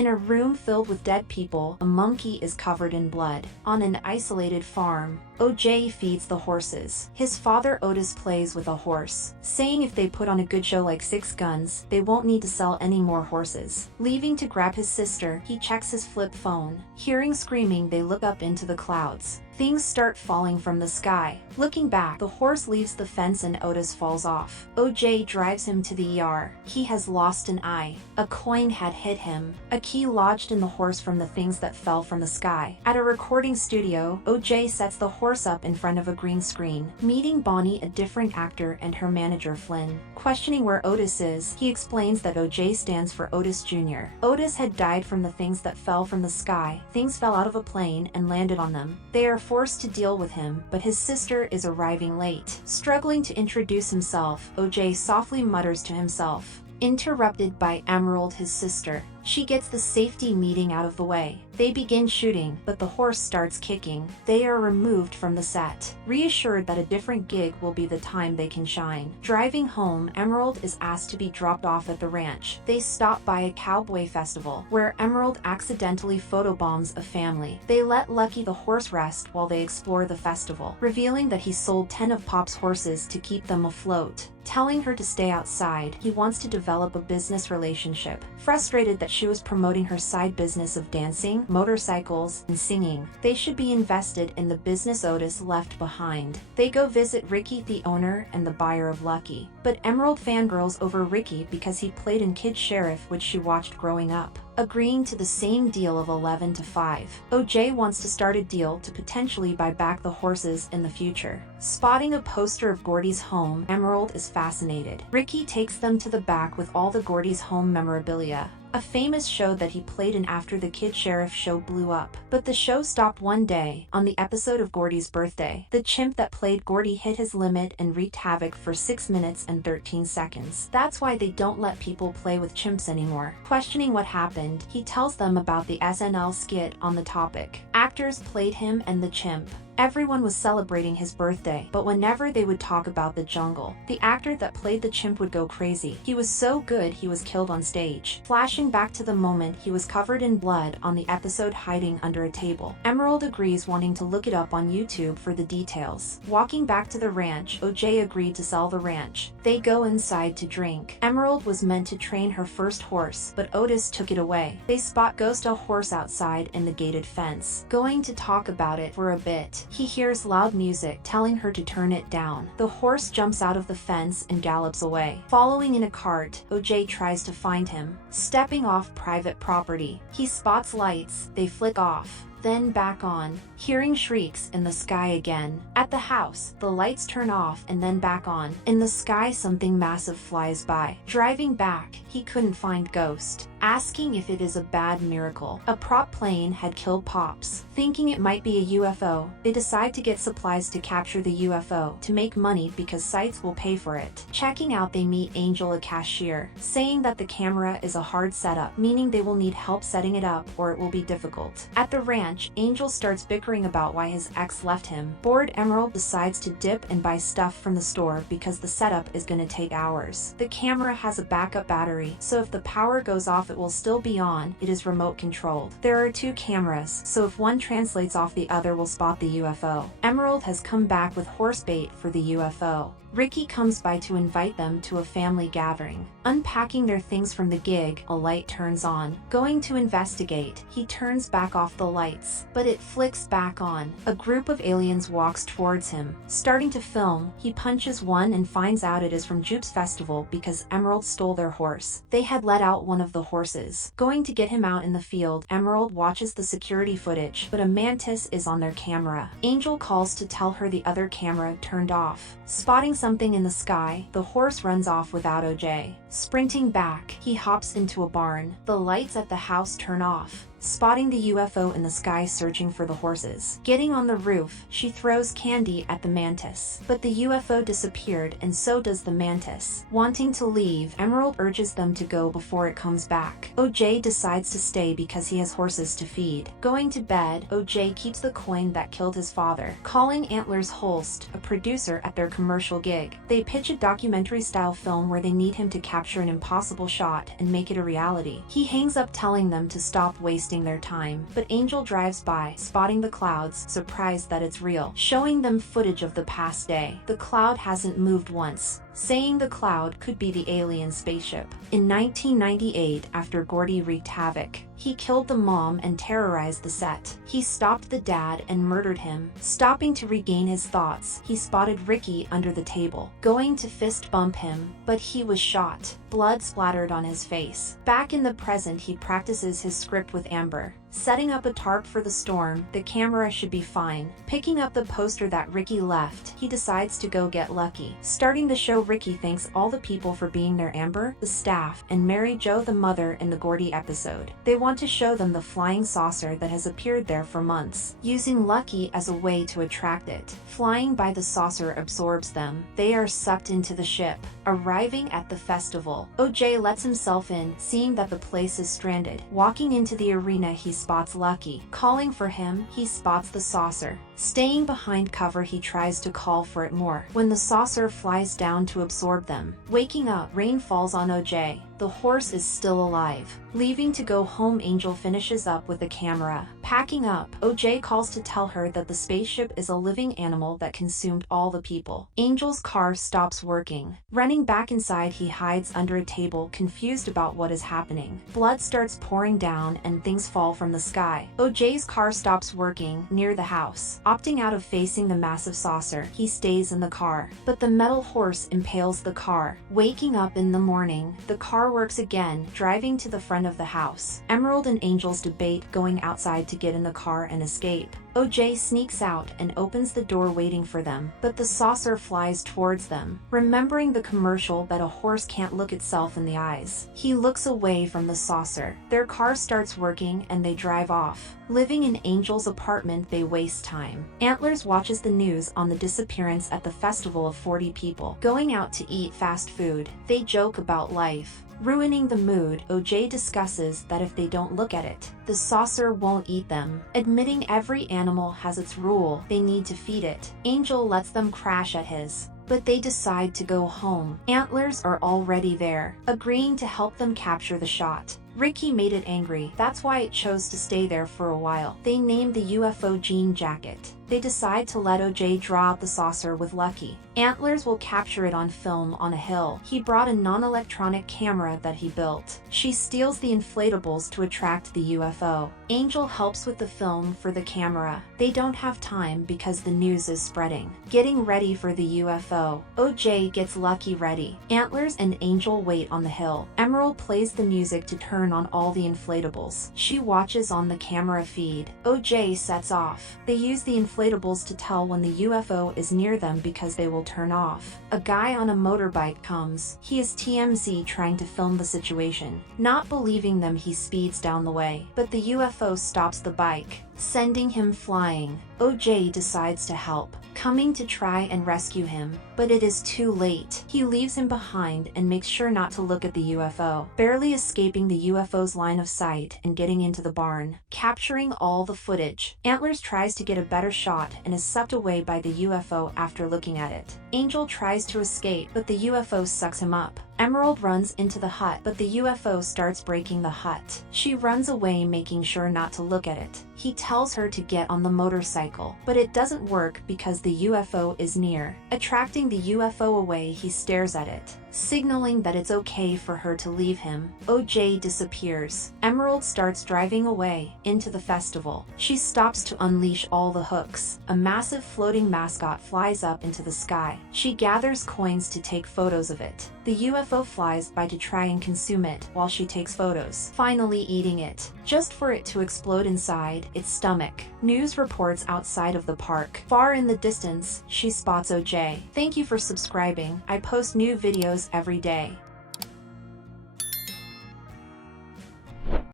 In a room filled with dead people, a monkey is covered in blood. On an isolated farm, OJ feeds the horses. His father Otis plays with a horse, saying if they put on a good show like Six Guns, they won't need to sell any more horses. Leaving to grab his sister, he checks his flip phone. Hearing screaming, they look up into the clouds. Things start falling from the sky. Looking back, the horse leaves the fence and Otis falls off. OJ drives him to the ER. He has lost an eye. A coin had hit him. A key lodged in the horse from the things that fell from the sky. At a recording studio, OJ sets the horse up in front of a green screen. Meeting Bonnie, a different actor, and her manager Flynn. Questioning where Otis is, he explains that OJ stands for Otis Jr. Otis had died from the things that fell from the sky. Things fell out of a plane and landed on them. They are forced to deal with him, but his sister is arriving late. Struggling to introduce himself, OJ softly mutters to himself. Interrupted by Emerald, his sister. She gets the safety meeting out of the way. They begin shooting, but the horse starts kicking. They are removed from the set, reassured that a different gig will be the time they can shine. Driving home, Emerald is asked to be dropped off at the ranch. They stop by a cowboy festival, where Emerald accidentally photobombs a family. They let Lucky the horse rest while they explore the festival, revealing that he sold 10 of Pop's horses to keep them afloat. Telling her to stay outside, he wants to develop a business relationship. Frustrated that she was promoting her side business of dancing, motorcycles, and singing, they should be invested in the business Otis left behind. They go visit Ricky, the owner and the buyer of Lucky. But Emerald fangirls over Ricky because he played in Kid Sheriff, which she watched growing up. Agreeing to the same deal of 11 to 5. OJ wants to start a deal to potentially buy back the horses in the future. Spotting a poster of Gordy's home, Emerald is fascinated. Ricky takes them to the back with all the Gordy's home memorabilia. A famous show that he played in after the Kid Sheriff show blew up. But the show stopped one day, on the episode of Gordy's birthday. The chimp that played Gordy hit his limit and wreaked havoc for 6 minutes and 13 seconds. That's why they don't let people play with chimps anymore. Questioning what happened, he tells them about the SNL skit on the topic. Actors played him and the chimp. Everyone was celebrating his birthday, but whenever they would talk about the jungle, the actor that played the chimp would go crazy. He was so good he was killed on stage. Flashing back to the moment he was covered in blood on the episode hiding under a table. Emerald agrees, wanting to look it up on YouTube for the details. Walking back to the ranch, OJ agreed to sell the ranch. They go inside to drink. Emerald was meant to train her first horse, but Otis took it away. They spot Ghost, a horse outside in the gated fence. Going to talk about it for a bit. He hears loud music telling her to turn it down. The horse jumps out of the fence and gallops away. Following in a cart, OJ tries to find him. Stepping off private property, he spots lights. They flick off, then back on. Hearing shrieks in the sky again. At the house, the lights turn off and then back on. In the sky, something massive flies by. Driving back, he couldn't find Ghost. Asking if it is a bad miracle. A prop plane had killed Pops. Thinking it might be a UFO, they decide to get supplies to capture the UFO to make money because sites will pay for it. Checking out, they meet Angel, a cashier, saying that the camera is a hard setup, meaning they will need help setting it up or it will be difficult. At the ranch, Angel starts bickering about why his ex left him. Bored, Emerald decides to dip and buy stuff from the store because the setup is gonna take hours. The camera has a backup battery, so if the power goes off it will still be on. It is remote controlled. There are 2 cameras, so if one translates off the other will spot the UFO. Emerald has come back with horse bait for the UFO. Ricky comes by to invite them to a family gathering. Unpacking their things from the gig, a light turns on. Going to investigate, he turns back off the lights, but it flicks back on. A group of aliens walks towards him. Starting to film, he punches one and finds out it is from Jupe's festival because Emerald stole their horse. They had let out one of the horses. Going to get him out in the field, Emerald watches the security footage, but a mantis is on their camera. Angel calls to tell her the other camera turned off. Spotting something in the sky, the horse runs off without OJ. Sprinting back, he hops into a barn. The lights at the house turn off. Spotting the UFO in the sky, searching for the horses. Getting on the roof, she throws candy at the mantis. But the UFO disappeared and so does the mantis. Wanting to leave, Emerald urges them to go before it comes back. OJ decides to stay because he has horses to feed. Going to bed, OJ keeps the coin that killed his father. Calling Antlers Holst, a producer at their commercial gig. They pitch a documentary-style film where they need him to capture capture an impossible shot and make it a reality. He hangs up telling them to stop wasting their time, but Angel drives by, spotting the clouds, surprised that it's real, showing them footage of the past day. The cloud hasn't moved once, saying the cloud could be the alien spaceship. In 1998, after Gordy wreaked havoc, he killed the mom and terrorized the set. He stopped the dad and murdered him. Stopping to regain his thoughts, he spotted Ricky under the table, going to fist bump him, but he was shot. Blood splattered on his face. Back in the present, he practices his script with Amber. Setting up a tarp for the storm, the camera should be fine. Picking up the poster that Ricky left, he decides to go get lucky. Starting the show, Ricky thanks all the people for being there: Amber, the staff, and Mary Jo, the mother, in the Gordy episode. They want to show them the flying saucer that has appeared there for months, using Lucky as a way to attract it. Flying by, the saucer absorbs them. They are sucked into the ship. Arriving at the festival, OJ lets himself in, seeing that the place is stranded. Walking into the arena, he spots Lucky. Calling for him, he spots the saucer. Staying behind cover, he tries to call for it more, when the saucer flies down to absorb them. Waking up, rain falls on OJ. The horse is still alive. Leaving to go home, Angel finishes up with the camera. Packing up, OJ calls to tell her that the spaceship is a living animal that consumed all the people. Angel's car stops working. Running back inside, he hides under a table, confused about what is happening. Blood starts pouring down and things fall from the sky. OJ's car stops working near the house. Opting out of facing the massive saucer, he stays in the car, but the metal horse impales the car. Waking up in the morning, the car works again, driving to the front of the house. Emerald and Angel's debate going outside to get in the car and escape. OJ sneaks out and opens the door, waiting for them, but the saucer flies towards them. Remembering the commercial that a horse can't look itself in the eyes, he looks away from the saucer. Their car starts working and they drive off. Living in Angel's apartment, they waste time. Antlers watches the news on the disappearance at the festival of 40 people going out to eat fast food. They joke about life. Ruining the mood, OJ discusses that if they don't look at it, the saucer won't eat them. Admitting every animal has its rule, they need to feed it. Angel lets them crash at his, but they decide to go home. Antlers are already there, agreeing to help them capture the shot. Ricky made it angry, that's why it chose to stay there for a while. They named the UFO jean jacket. They decide to let OJ draw out the saucer with Lucky. Antlers will capture it on film on a hill. He brought a non-electronic camera that he built. She steals the inflatables to attract the UFO. Angel helps with the film for the camera. They don't have time because the news is spreading. Getting ready for the UFO, OJ gets Lucky ready. Antlers and Angel wait on the hill. Emerald plays the music to turn on all the inflatables. She watches on the camera feed. OJ sets off. They use the inflatables to tell when the UFO is near them because they will turn off. A guy on a motorbike comes. He is TMZ trying to film the situation. Not believing them, he speeds down the way, but the UFO stops the bike, sending him flying. OJ decides to help, coming to try and rescue him, but it is too late. He leaves him behind and makes sure not to look at the UFO, barely escaping the UFO's line of sight and getting into the barn, capturing all the footage. Antlers tries to get a better shot and is sucked away by the UFO after looking at it. Angel tries to escape, but the UFO sucks him up. Emerald runs into the hut, but the UFO starts breaking the hut. She runs away, making sure not to look at it. He tells her to get on the motorcycle, but it doesn't work because the UFO is near. Attracting the UFO away, he stares at it, signaling that it's okay for her to leave him. OJ disappears. Emerald starts driving away into the festival. She stops to unleash all the hooks. A massive floating mascot flies up into the sky. She gathers coins to take photos of it. The UFO flies by to try and consume it while she takes photos, finally eating it, just for it to explode inside its stomach. News reports outside of the park. Far in the distance, she spots OJ. Thank you for subscribing. I post new videos every day.